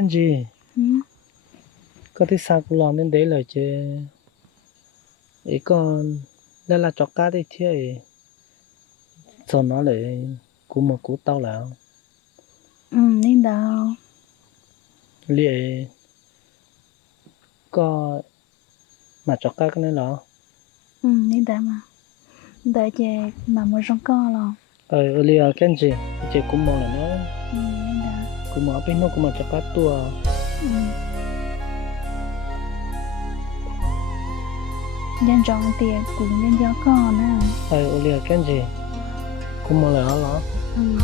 cái gì Ừ. có thể sao cũng lo nên đấy là chứ ấy con đây là cho cá đi thế sau nó lại cũng một cú tao là Ừ, nên đó. liệu có mà cho cá cái này là Ừ, nên đó mà. Đợi chị mà mua rong co lo. liệu cái gì chị cũng mong là nó Ừ, nên đó. cũng mong bên nó cũng mà cho cá tua Ừ. Dân rong tiền cũng dân gió co nè. liệu cái gì cũng mong là nó là Ừ.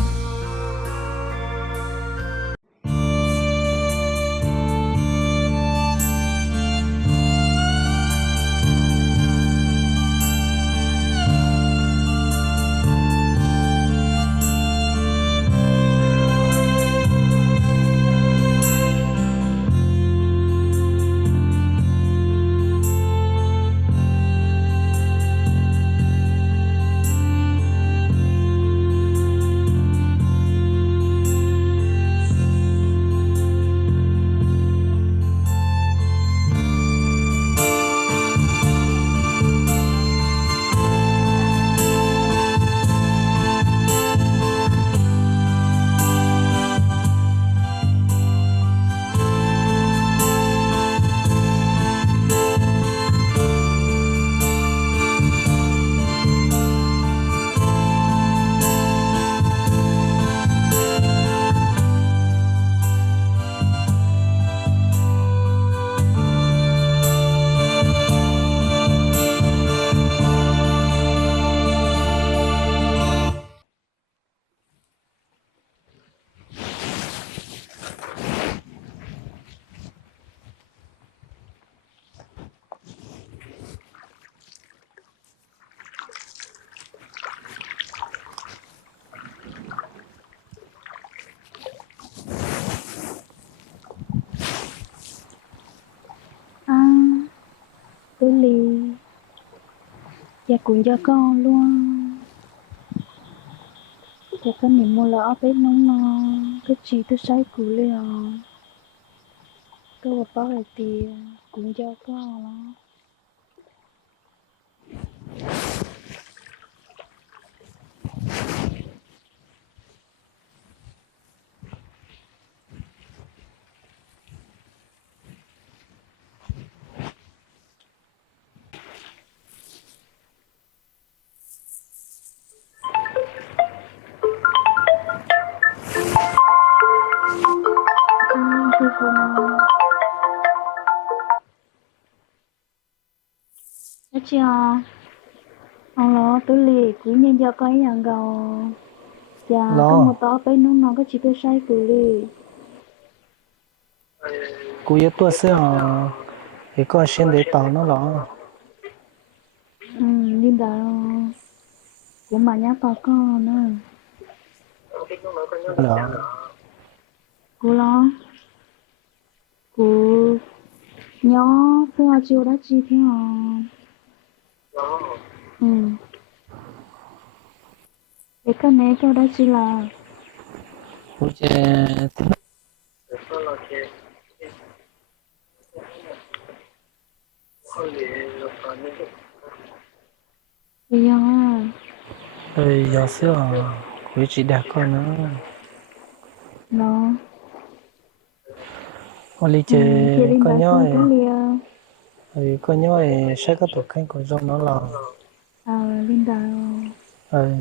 À, tôi lì. Dạ cũng gió co luôn. Dạ con niệm mua lỡ bên nông nó. Cái gì tôi say cũ liền. Tôi bảo bảo là tiền cũng gió co lo. À, tôi cũng Dạ chị à, ông lo tôi lì quý nhân do có nhà gầu. Dạ có một lo tỏ bên nông nó có chỉ tôi say cũ lì. cú yếu tua sẽ thì có xin để tao nó là Ừ, đi đó của mà nhá tỏ con nữa. là Cô lo, cô nhỏ tôi họ chiều đã chi thế hả? Ừ, để cái này tôi đã chi là. cú chơi Bây giờ à, ơi giờ sẽ cú chỉ đẹp con nữa nó, con đi ừ, thì chơi đi con đã nhớ xong tôi lìa. rồi con nhớ sẽ có tổ khánh của trong nó là À, Linda, ơi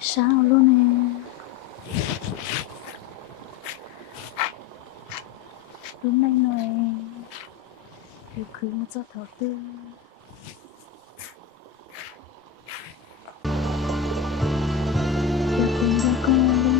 sao luôn nè. Lúc này nói cứ cứ một giọt thở tư. Giờ cùng ra con đi.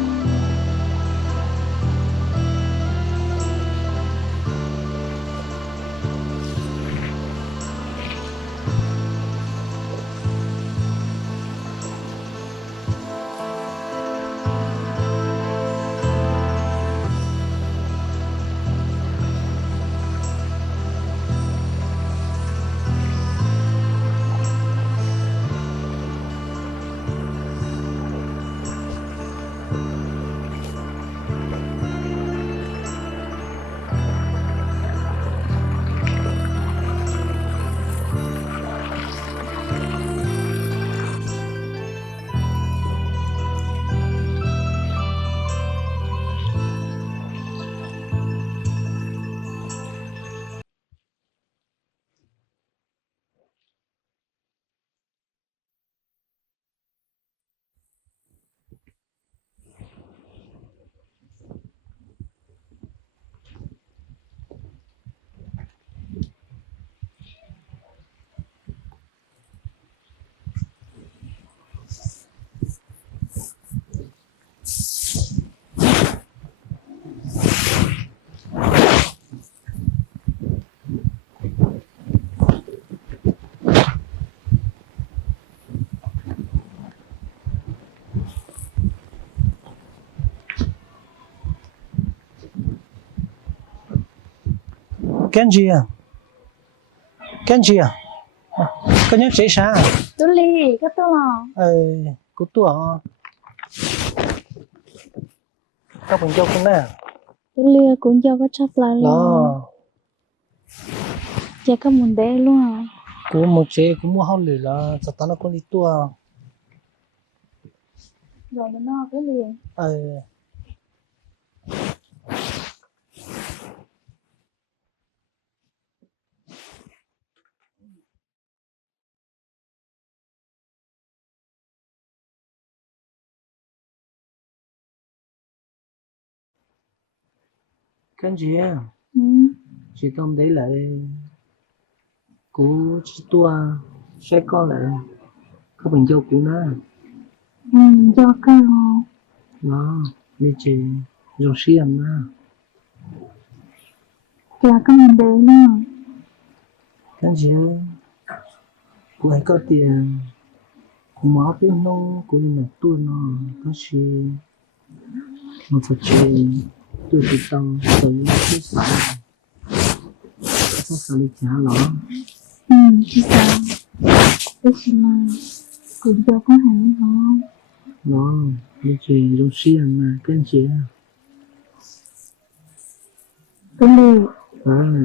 Kenji à? Kenji à? Có nhớ chị sao? Tôi lì, cái tôi là. Của tôi à? Các bạn cho con nè. Tôi lì cũng cho có chấp lại luôn. Đó. Chả có muốn đế luôn à. Của một chế cũng mua hao lì là cho tao nó con đi tua. Rồi nó cái liền. Kenji à? Ừ. Chị Tom đấy lại của chị tua sẽ con lại các bạn cho cũng nè. Ừ, cho cái hồ. Đó, như chị dùng xiêm nè. Chả có muốn đế luôn. Kenji của ấy có tiền của máu bên nó của đi mặt tua nó có gì một vật chơi tôi chỉ tao tới nó cứ sợ sao đi trả nó. Ừ, chứ sao. Thế chỉ mà cũng cho có hẳn không. Nó như chị dùng xiêm mà Kenji à? Tôi lì.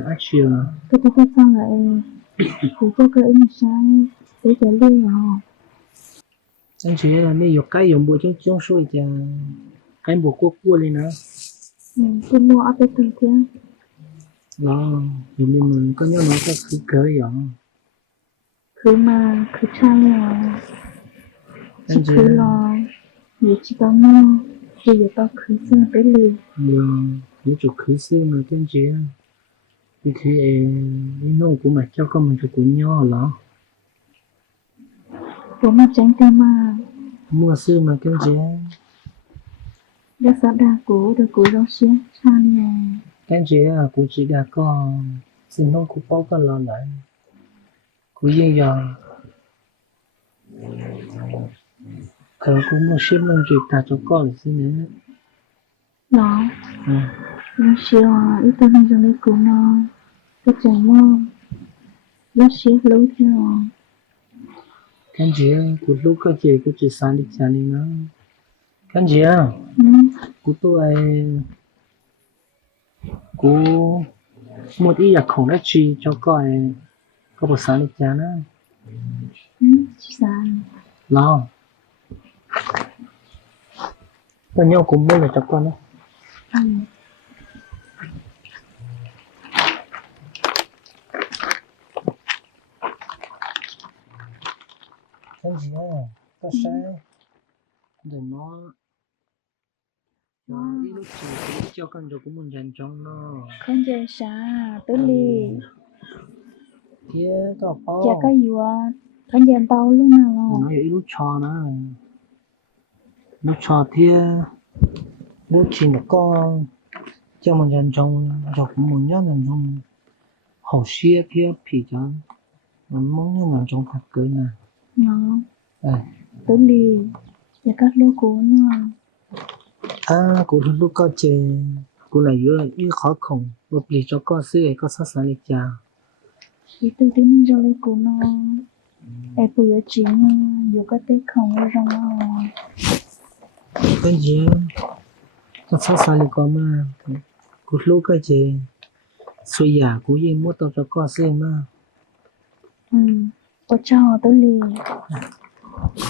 Axia Tôi có xong lại. Cũng cho cái ứng sai. Để trả lưu à. Kenji là mấy dục cái dùng bộ chống chống suy cho cái bộ cua lên nữa. Ừ, tôi mua ở bên từ kia. Đó, thì mình có nhớ nó có cứ cỡ vậy. Cứ mà cứ cha là chỉ Kenji cứ lo gì chỉ tao mua thì giờ tao cứ xin cái lì giờ những chỗ khứ xưa mà Kenji thì khi nó của mày cho con mình cho cũng nhỏ lắm. của mà tránh tay mà Mua xưa mà Kenji đã sát đa của được của rau xuyên cha nè Kenji cũng chỉ đã có xin nó cũng bao cái lo lại cũng như giờ cỡ cũng mua ship lên chỉ ta cho con xin nữa. đó rau xuyên ít tao hay trong đấy của nó cái chẳng mua rau xuyên lâu theo Kenji cũng lúc cái gì cũng chỉ sáng đi chả đi nữa. Kenji của tôi của một ít là không đã chi cho coi có một sáng đi chả nữa. chỉ sao Lo tôi nhau cũng mua là cho con đó. Kenji có sao để nó cho ít lúc cho con rồi cũng muốn dành trong nó không giờ xa tới lì kia có chả bao có gì à không giờ tao luôn nào nó ít lúc cho nó lúc cho thì lúc chỉ là con cho mình dành trong rồi cũng muốn nhớ dành trong hậu xia kia thì cho mình muốn nhớ dành trong thật cười nè nó à tới lì chả có lúc của nó cô lúc có chơi cô là yếu yếu khó khăn một lý cho có sự có sát sản lịch cha chỉ từ từ nên rồi của nó em bây giờ chỉ dù có tết không ở trong nó cái gì có sát sản lịch có mà cô lúc có chơi suy giả cô gì mua tao cho có sự mà có cho tới lì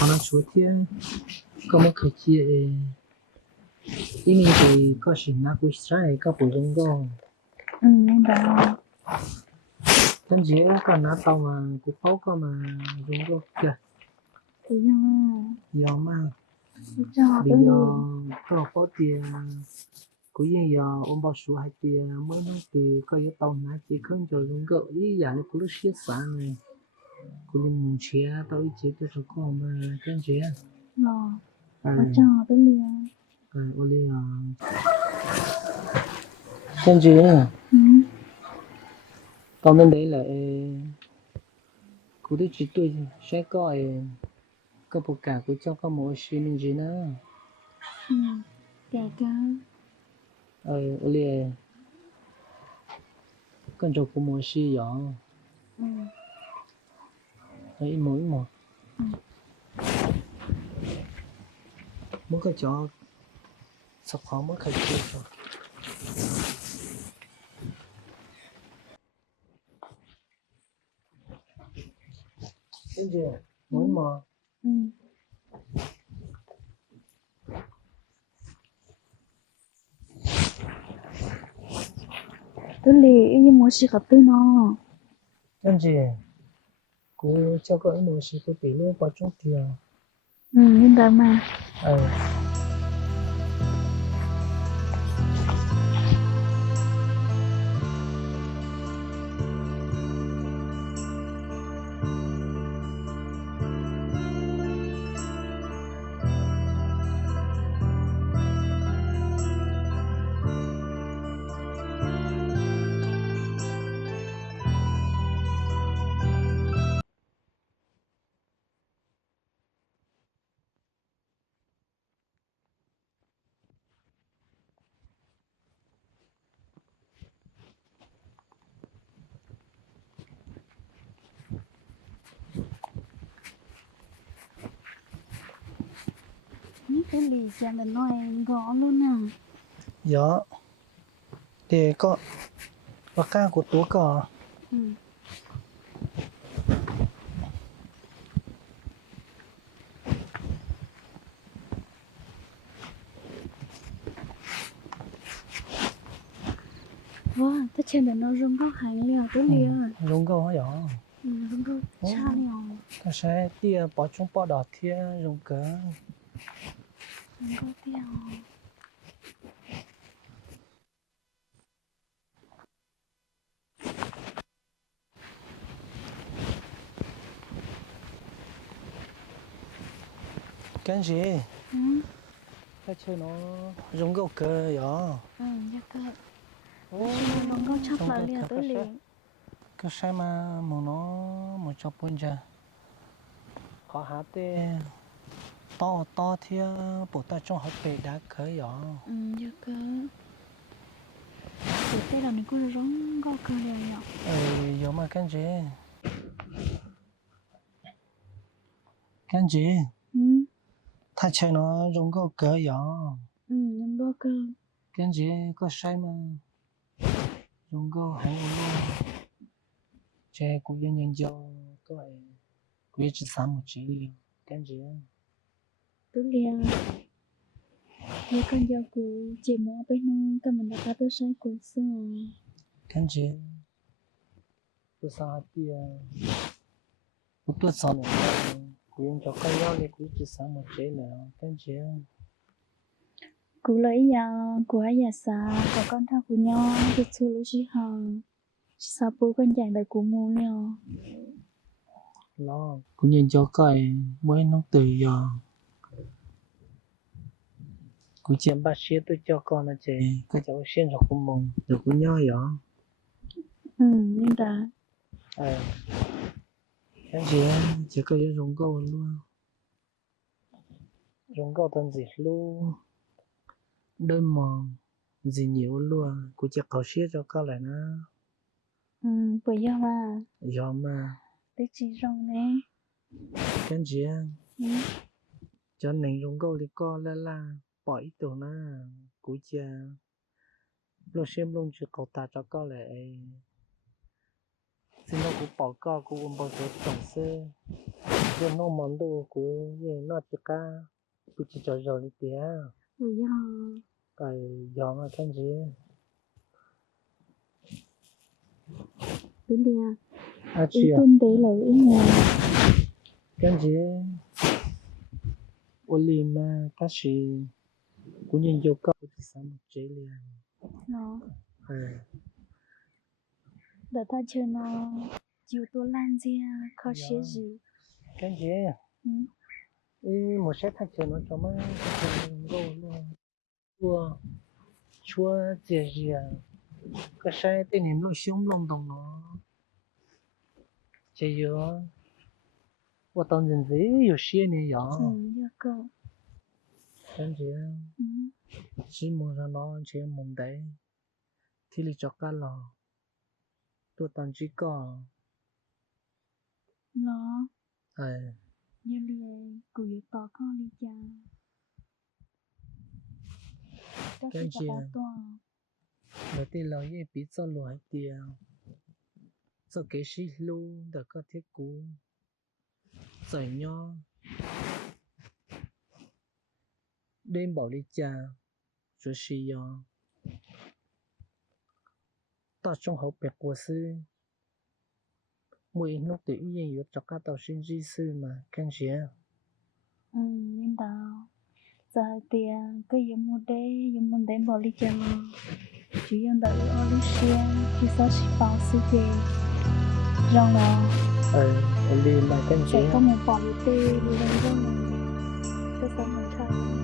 còn nó chúa thiên có một cái chia ý mình thì có sự nào cũng sai có phụ dụng đó nên đó cái gì còn nó tao mà cũng khó có mà dùng đó kìa thì do giờ mà có cho bây tới giờ lì có tiền cũng như giờ ông bảo số hai tiền mới nó từ có yếu tàu này chỉ không cho dùng gạo ý giả là cũng rất siết sáng này cũng như mình chia tao ý chỉ cho số con mà cái gì rồi à có cho tới lì ô li cái gì còn bên đấy là cũng đi chỉ tôi sẽ có bộ cả của cho có một suy nghĩ gì nữa kể cả ô li con cho của một suy nhỏ ấy mỗi một muốn cái cho sắp khó mới khai chơi cho cái gì mỗi một tới lì như muốn xí gặp tới nó cái gì cô cho có một suy có tỷ lệ qua trong tiền nên đó mà ờ tới lì chả là nói gõ luôn à dạ thì có và ca của tôi có wow tất nhiên là nó rung góc hành liều tới lì dùng câu hỏi nhỏ rung góc cha liều ta sẽ tia bỏ trong bỏ đọt thiên dùng cỡ rung góc tiêu cái gì cái chơi nó dùng câu cỡ nhỏ dạ cơ rung góc chắc là liều tới lì cái sai mà nó một chục bốn giờ họ há tê to to thì bộ ta trong học bể đã khởi nhỏ dạ cơ thì cái là mình có rung góc cơ liều nhỏ giờ mà cái gì ta chơi nó dùng câu cỡ nhỏ rung góc cơ cái gì có sai mà dùng câu hay luôn chơi cũng như nhân dâu có vậy quý chỉ sáng một chỉ liền cái gì tới liều nếu con dâu của chị mua bên nó cái mình đã có tôi sai của xưa cái gì tôi sao tia tôi sao nữa cũng cho con nhau thì cũng chỉ sáng một chế nào cái gì cú lấy ya cú ấy ya sa có con thằng cú nhau cái chú lúc gì hả sa bố con dạy bài cú mua nhau lo cũng nhìn cho cái mới nó từ giờ cũng chiếm bát xía tôi cho con là chị cái cháu xuyên rồi cũng mong rồi cũng nhau vậy nhưng ta cái gì chỉ có cái rong câu luôn rong câu tên gì luôn đôi mòn gì nhiều luôn cũng chỉ có xía cho con lại nó bây giờ mà giờ mà để chỉ rong nè cái gì ừ cho nên rong câu thì con là bỏ ít đồ nó cũng chỉ lúc xem luôn chỉ cậu ta cho con lại xin nó cũng bỏ con cũng bỏ số tổng xe cho nó món đồ của gì nó chỉ cả cũng chỉ cho rồi đi tía bây giờ cái giờ mà cái gì đến đây à ý chị à tuân tế lời ý nhà cái gì oli mà cái gì cũng nhìn vô câu thì sao một chế liền nó à đợt ta chơi nó chiều tôi lan ra khó xế gì cái gì ừ ý một set thay chơi nó cho mấy cái gỗ luôn chua chua gì à cái xe tên niệm lối xuống lông đồng nó chơi vô我当阵子有些年呀，giờ cơ感觉ừ chỉ muốn ra nó chơi mồm đấy thì lý cho cả lò tôi toàn chỉ có nó à như liền cú yếu to con đi cha đó cái sẽ gì là toàn đầu tiên là cái bị cho loại tiền cho cái gì luôn đã có thiết cú giải nhau đêm bảo đi cha rồi xì ya ta trong học biệt của sư mỗi lúc tự nhiên yếu cho các tàu sinh di sư mà cái gì nên tao giờ tiền cái dùng mua đế bỏ đi cha chỉ dùng đợi ở lúc xưa khi sao chỉ bảo sư kề rong là đi mà cái gì sẽ có một bỏ đi tê đi lên rong này cái sao mình thay